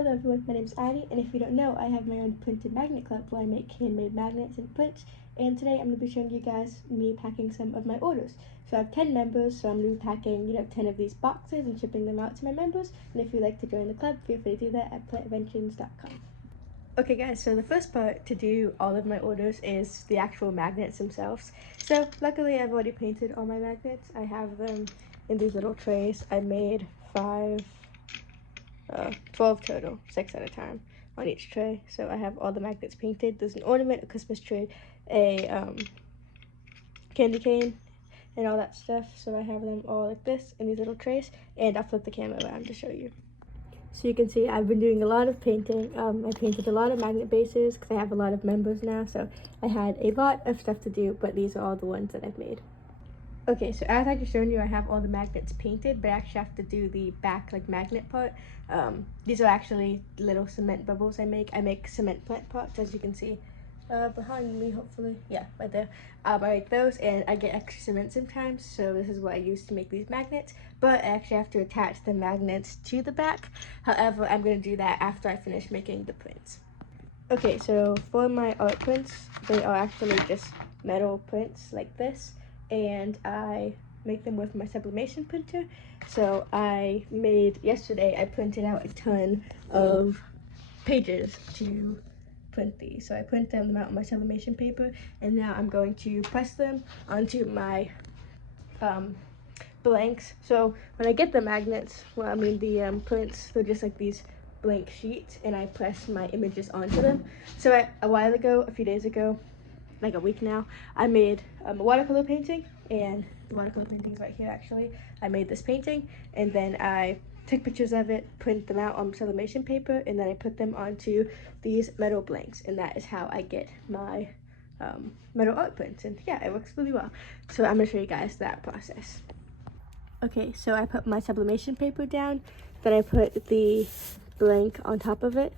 Hello everyone, my name is Addie, and if you don't know, I have my own printed magnet club where I make handmade magnets and prints, and today I'm going to be showing you guys me packing some of my orders. So I have 10 members, so I'm going to be packing, 10 of these boxes and shipping them out to my members, and if you'd like to join the club, feel free to do that at plantinventions.com. Okay guys, so the first part to do all of my orders is the actual magnets themselves. So luckily I've already painted all my magnets. I have them in these little trays. I made 12 total, 6 at a time on each tray. So I have all the magnets painted. There's an ornament, a Christmas tree, a candy cane, and all that stuff. So I have them all like this in these little trays, and I'll flip the camera around to show you. So you can see I've been doing a lot of painting. I painted a lot of magnet bases because I have a lot of members now, so I had a lot of stuff to do, but these are all the ones that I've made. Okay, so as I just shown you, I have all the magnets painted, but I actually have to do the back magnet part. These are actually little cement bubbles I make. I make cement plant pots, as you can see behind me, hopefully. Yeah, right there. I make those, and I get extra cement sometimes, so this is what I use to make these magnets. But I actually have to attach the magnets to the back. However, I'm going to do that after I finish making the prints. Okay, so for my art prints, they are actually just metal prints like this, and I make them with my sublimation printer. So yesterday I printed out a ton of pages to print these. So I printed them out on my sublimation paper, and now I'm going to press them onto my blanks. So when I get the magnets, the prints, they're just like these blank sheets, and I press my images onto them. So a few days ago, like a week now, I made a watercolor painting, and the watercolor painting's right here actually. I made this painting, and then I took pictures of it, print them out on sublimation paper, and then I put them onto these metal blanks, and that is how I get my metal art prints. And yeah, it works really well. So I'm gonna show you guys that process. Okay, so I put my sublimation paper down, then I put the blank on top of it,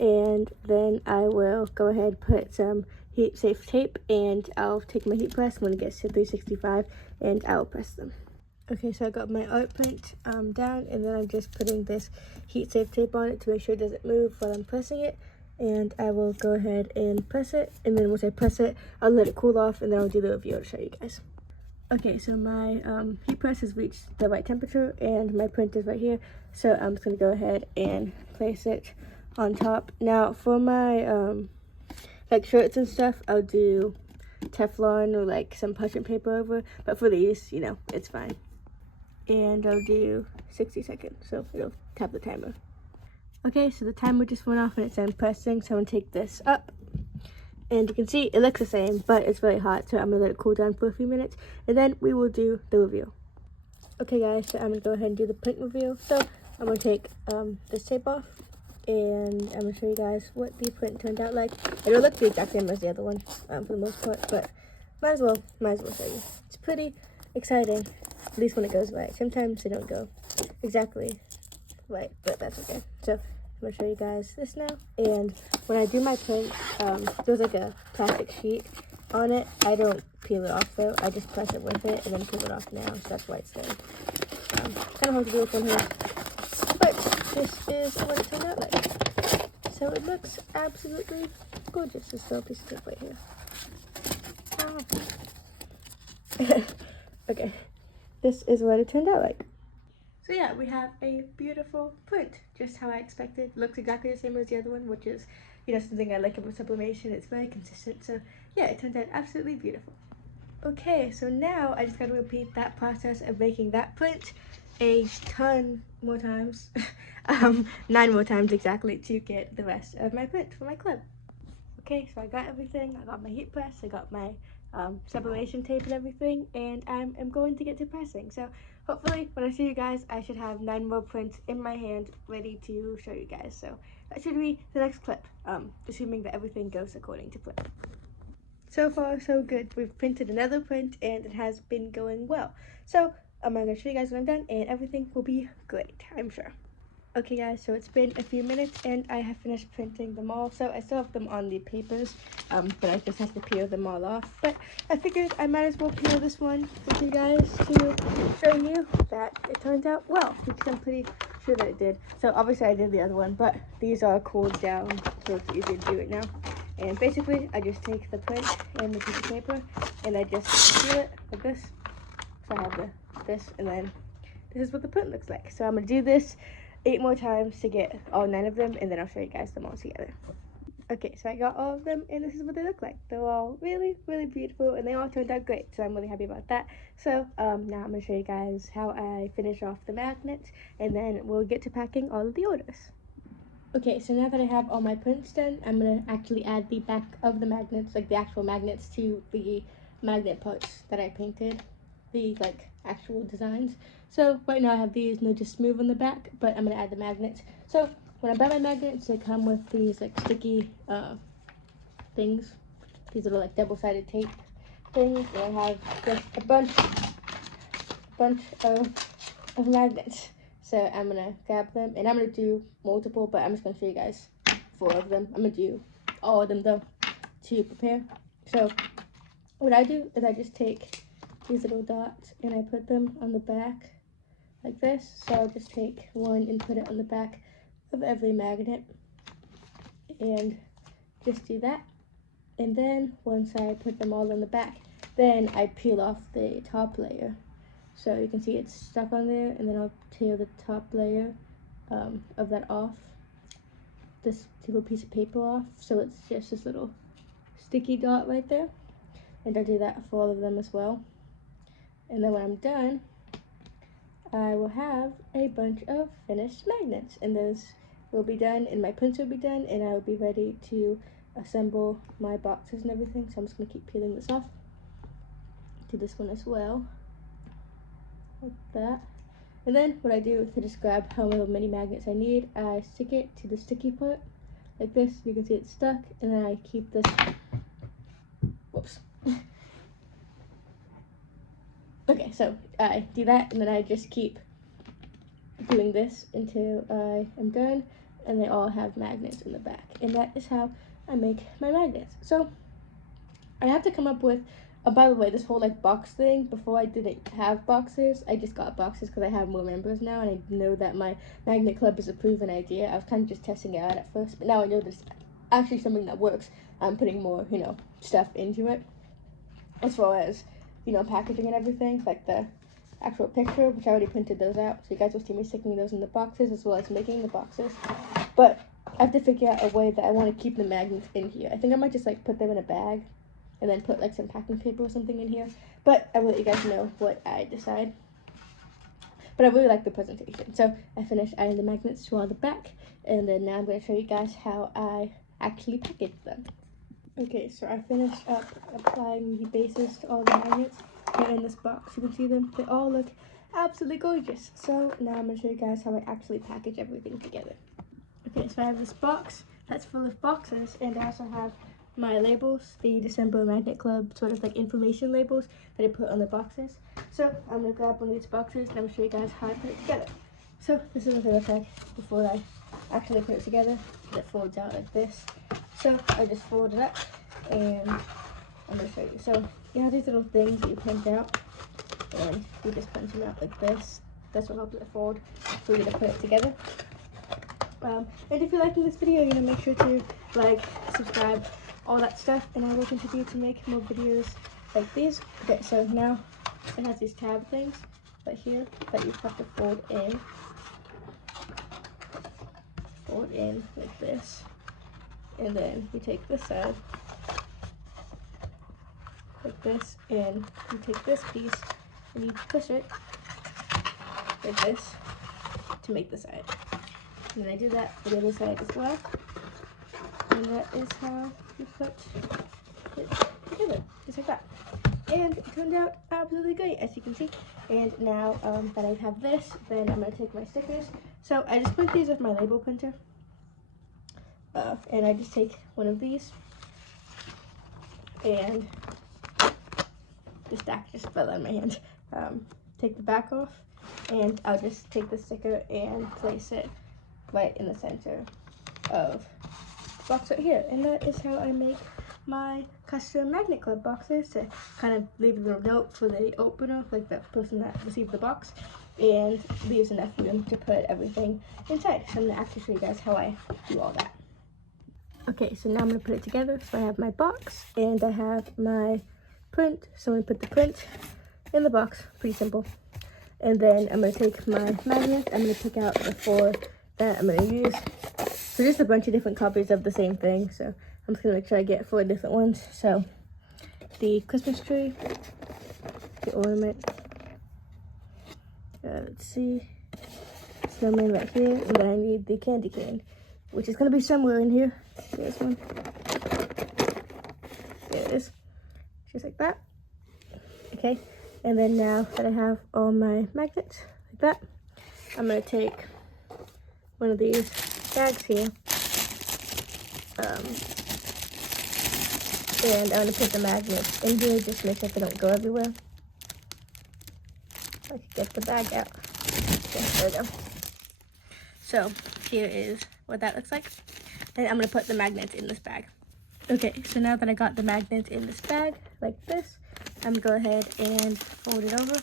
and then I will go ahead and put some heat safe tape, and I'll take my heat press when it gets to 365, and I'll press them. Okay, so I got my art print down, and then I'm just putting this heat safe tape on it to make sure it doesn't move while I'm pressing it, and I will go ahead and press it, and then once I press it, I'll let it cool off, and then I'll do the review to show you guys. Okay, so my heat press has reached the right temperature, and my print is right here, so I'm just going to go ahead and place it on top. Now, for my shirts and stuff, I'll do Teflon or some parchment paper over, but for these, it's fine. And I'll do 60 seconds, so it'll tap the timer. Okay, so the timer just went off and it's done pressing, so I'm going to take this up. And you can see it looks the same, but it's very hot, so I'm going to let it cool down for a few minutes, and then we will do the review. Okay guys, so I'm going to go ahead and do the print review. So I'm going to take this tape off, and I'm going to show you guys what the print turned out like. It'll look the exact same as the other one for the most part, but might as well show you. It's pretty exciting, at least when it goes right. Sometimes they don't go exactly right, but that's okay. So I'm going to show you guys this now, and when I do my print, there's a plastic sheet on it. I don't peel it off though, I just press it with it and then peel it off now, so that's why it's there. Kind of hard to do with one hand, but this is what it turned out like. So it looks absolutely gorgeous. There's still a piece of tape right here. Okay, this is what it turned out like. So yeah, we have a beautiful print, just how I expected. Looks exactly the same as the other one, which is, something I like about sublimation. It's very consistent, so yeah, it turned out absolutely beautiful. Okay, so now I just gotta repeat that process of making that print a ton more times, 9 more times exactly, to get the rest of my print for my club. Okay, so I got everything. I got my heat press, I got my sublimation tape and everything, and I'm going to get to pressing. So hopefully when I see you guys, I should have 9 more prints in my hand ready to show you guys. So that should be the next clip, assuming that everything goes according to plan. So far so good. We've printed another print and it has been going well. So I'm going to show you guys when I'm done, and everything will be great, I'm sure. Okay guys, so it's been a few minutes and I have finished printing them all. So I still have them on the papers, but I just have to peel them all off. But I figured I might as well peel this one with you guys to show you that it turned out well, because I'm pretty sure that it did. So obviously I did the other one, but these are cooled down, so it's easy to do it now. And basically, I just take the print and the piece of paper, and I just seal it like this. So I have this, and then this is what the print looks like. So I'm gonna do this 8 more times to get all 9 of them, and then I'll show you guys them all together. Okay, so I got all of them, and this is what they look like. They're all really, really beautiful, and they all turned out great, so I'm really happy about that. So now I'm going to show you guys how I finish off the magnets, and then we'll get to packing all of the orders. Okay, so now that I have all my prints done, I'm going to actually add the back of the magnets, like the actual magnets, to the magnet parts that I painted, the like actual designs. So right now I have these, and they're just smooth on the back, but I'm going to add the magnets. So when I buy my magnets, they come with these like sticky things, these little like double-sided tape things, and I have just a bunch of magnets. So I'm gonna grab them, and I'm gonna do multiple, but I'm just gonna show you guys 4 of them. I'm gonna do all of them though to prepare. So what I do is I just take these little dots and I put them on the back like this. So I'll just take one and put it on the back of every magnet and just do that. And then once I put them all on the back, then I peel off the top layer. So you can see it's stuck on there, and then I'll peel the top layer of that off, this little piece of paper off, so it's just this little sticky dot right there. And I'll do that for all of them as well. And then when I'm done, I will have a bunch of finished magnets, and those will be done, and my prints will be done, and I will be ready to assemble my boxes and everything. So I'm just going to keep peeling this off. Do this one as well, like that. And then what I do is I just grab however many magnets I need, I stick it to the sticky part like this. You can see it's stuck, and then I keep this, whoops. Okay, so I do that, and then I just keep doing this until I am done, and they all have magnets in the back. And that is how I make my magnets. So I have to come up with, by the way, this whole like box thing, before I didn't have boxes. I just got boxes because I have more members now, and I know that my magnet club is a proven idea. I was kind of just testing it out at first, but now I know this is actually something that works. I'm putting more, stuff into it, as far as, packaging and everything, like the actual picture, which I already printed those out, so you guys will see me sticking those in the boxes as well as making the boxes. But I have to figure out a way that I want to keep the magnets in here. I think I might just like put them in a bag and then put like some packing paper or something in here, but I will let you guys know what I decide. But I really like the presentation. So I finished adding the magnets to all the back, and then now I'm going to show you guys how I actually package them. Okay, so I finished up applying the bases to all the magnets. They're in this box, you can see them. They all look absolutely gorgeous. So now I'm going to show you guys how I actually package everything together. Okay, so I have this box that's full of boxes, and I also have my labels, the December Magnet Club sort of like information labels that I put on the boxes. So I'm going to grab one of these boxes, and I'm going to show you guys how I put it together. So this is what it looks like before I actually put it together. It folds out like this. So I just fold it up, and I'm going to show you. So you have these little things that you print out, and you just punch them out like this. This will help it fold for you to put it together. And if you're liking this video, make sure to like, subscribe, all that stuff, and I will continue to make more videos like these. Okay, so now it has these tab things right here that you have to fold in like this, and then you take this side like this, and you take this piece and you push it like this to make the side. And I do that for the other side as well. And that is how you put it together, just like that. And it turned out absolutely great, as you can see. And now that I have this, then I'm going to take my stickers. So I just print these with my label printer. And I just take one of these, and the stack just fell out of my hand. Take the back off, and I'll just take the sticker and place it right in the center of the box right here. And that is how I make my custom Magnet Club boxes, to kind of leave a little note for the opener, like the person that received the box. and leaves enough room to put everything inside. So I'm gonna actually show you guys how I do all that. Okay, so now I'm gonna put it together. So I have my box and I have my print. So I'm gonna put the print in the box, pretty simple. And then I'm gonna take my magnet. I'm gonna pick out the 4 that I'm gonna use. So just a bunch of different copies of the same thing. So I'm just gonna make sure I get 4 different ones. So the Christmas tree, the ornament, let's see, snowman right here, and then I need the candy cane, which is gonna be somewhere in here. There's one. There it is. Just like that. Okay, and then now that I have all my magnets like that, I'm gonna take one of these bags here, and I'm gonna put the magnets in here just to make sure they don't go everywhere. I can get the bag out. Okay, there we go. So here is what that looks like. And I'm gonna put the magnets in this bag. Okay, so now that I got the magnets in this bag, like this, I'm gonna go ahead and fold it over.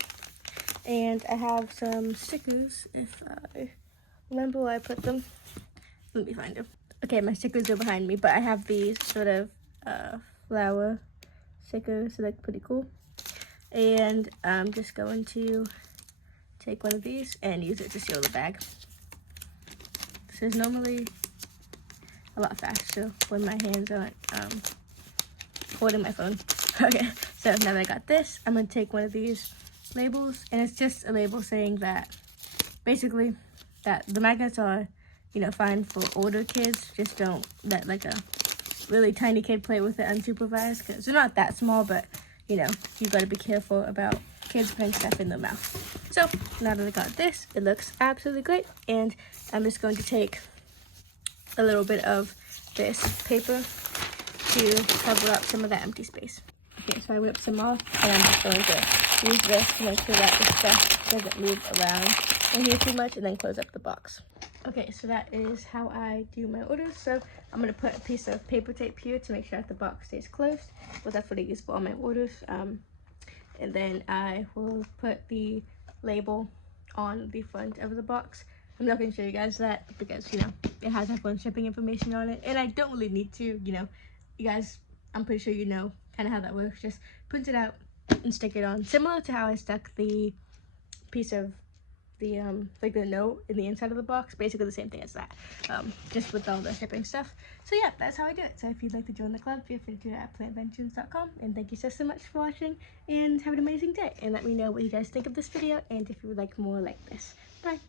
And I have some stickers, if I remember where I put them. Let me find them. Okay, my stickers are behind me, but I have these sort of flower stickers, so that's pretty cool. And I'm just going to take one of these and use it to seal the bag. This is normally a lot faster when my hands aren't holding my phone. Okay, so now that I got this, I'm gonna take one of these labels, and it's just a label saying that basically that the magnets are, you know, fine for older kids. Just don't let like a really tiny kid play with it unsupervised, because they're not that small, but you know, you got to be careful about kids putting stuff in their mouth. So now that I got this, it looks absolutely great, and I'm just going to take a little bit of this paper to cover up some of that empty space. Okay, so I ripped some off, and I'm just going to use this to make sure that the stuff doesn't move around in here too much, and then close up the box. Okay, so that is how I do my orders. So I'm gonna put a piece of paper tape here to make sure that the box stays closed. Well, that's what I use for all my orders. And then I will put the label on the front of the box. I'm not gonna show you guys that because, you know, it has everyone's shipping information on it, and I don't really need to, you know. You guys, I'm pretty sure you know kind of how that works. Just print it out and stick it on, similar to how I stuck the piece of the like the note in the inside of the box. Basically the same thing as that, just with all the shipping stuff. So yeah, that's how I do it. So if you'd like to join the club, feel free to do it at plantvengeance.com. And thank you so much for watching, and have an amazing day, and let me know what you guys think of this video and if you would like more like this. Bye.